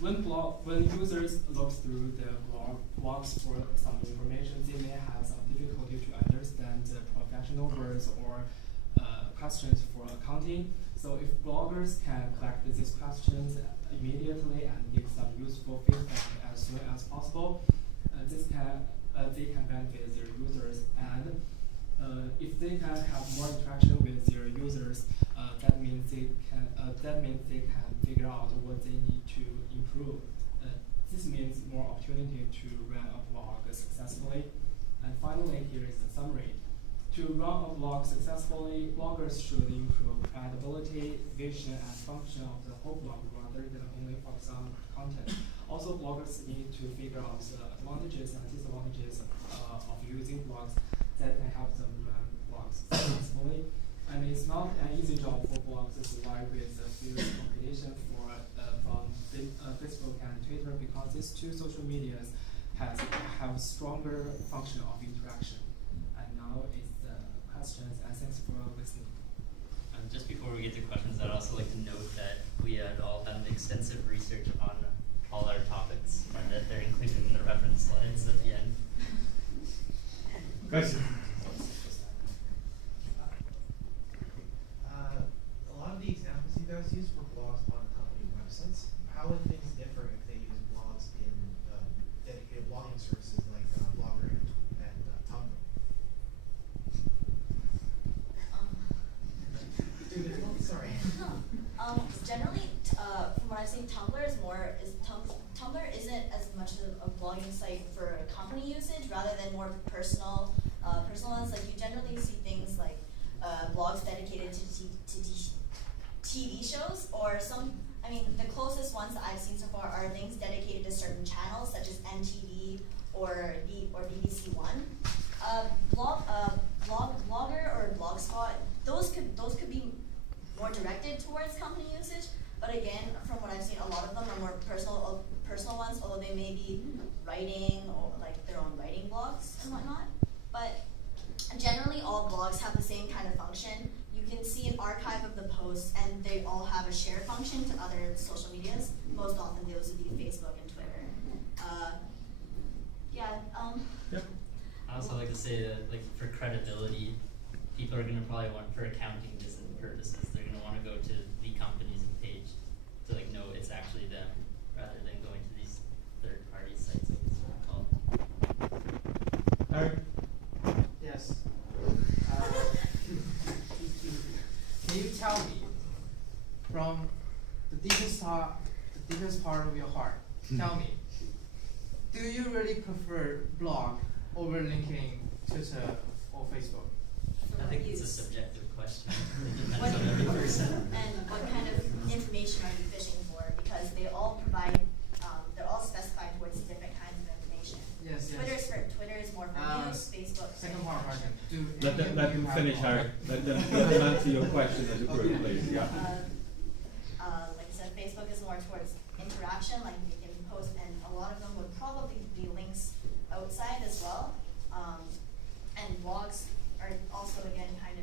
When users look through the blogs for some information, they may have some difficulty to understand the professional words or questions for accounting. So if bloggers can collect these questions immediately and give some useful feedback as soon as possible, they can benefit their users. And if they can have more interaction with their users, that means they can figure out what they need to improve. This means more opportunity to run a blog successfully. And finally, here is the summary. To run a blog successfully, bloggers should improve credibility, vision, and function of the whole blog rather than only focus on content. Also, bloggers need to figure out the advantages and disadvantages of using blogs that can help them run blogs successfully. And it's not an easy job for blogs to survive with the fierce competition from Facebook and Twitter, because these two social medias have stronger function of interaction. And now it's the questions, and thanks for listening. Just before we get to questions, I'd also like to note that we had all done extensive research on all our topics, and that they're included in the reference slides at the end. Question. A lot of the examples you guys use were blogs on company websites. How would things differ if they use blogs in dedicated blogging services like Blogger and Tumblr? Sorry. Generally, from what I've seen, Tumblr isn't as much of a blogging site for company usage, rather than more personal ones. Like, you generally see things like blogs dedicated to TV shows, or the closest ones that I've seen so far are things dedicated to certain channels, such as MTV or BBC One. Blogger or Blogspot, those could be more directed towards company usage, but again, from what I've seen, a lot of them are more personal ones, although they may be writing or like their own writing blogs and whatnot. But generally, all blogs have the same kind of function. You can see an archive of the posts, and they all have a share function to other social medias. Most often, those would be Facebook and Twitter. Yep. I also like to say that, like, for credibility, people are going to probably want, for accounting purposes, they're going to want to go to the company's page to know it's actually them, rather than going to these third-party sites, like it's called. Eric. Yes. Can you tell me, from the deepest part of your heart, tell me, do you really prefer blog over LinkedIn, Twitter, or Facebook? I think it's a subjective question. What, Depends on every person. and what kind of information are you fishing for? Because they all provide, they're all specified towards different kinds of information. Yes. Twitter is more for news. Facebook. Second part question. Let them finish, Eric. Let them answer your question as a group, please. Yeah. Like I said, Facebook is more towards interaction, like you can post, and a lot of them would probably be links outside as well. And blogs are also, again, kind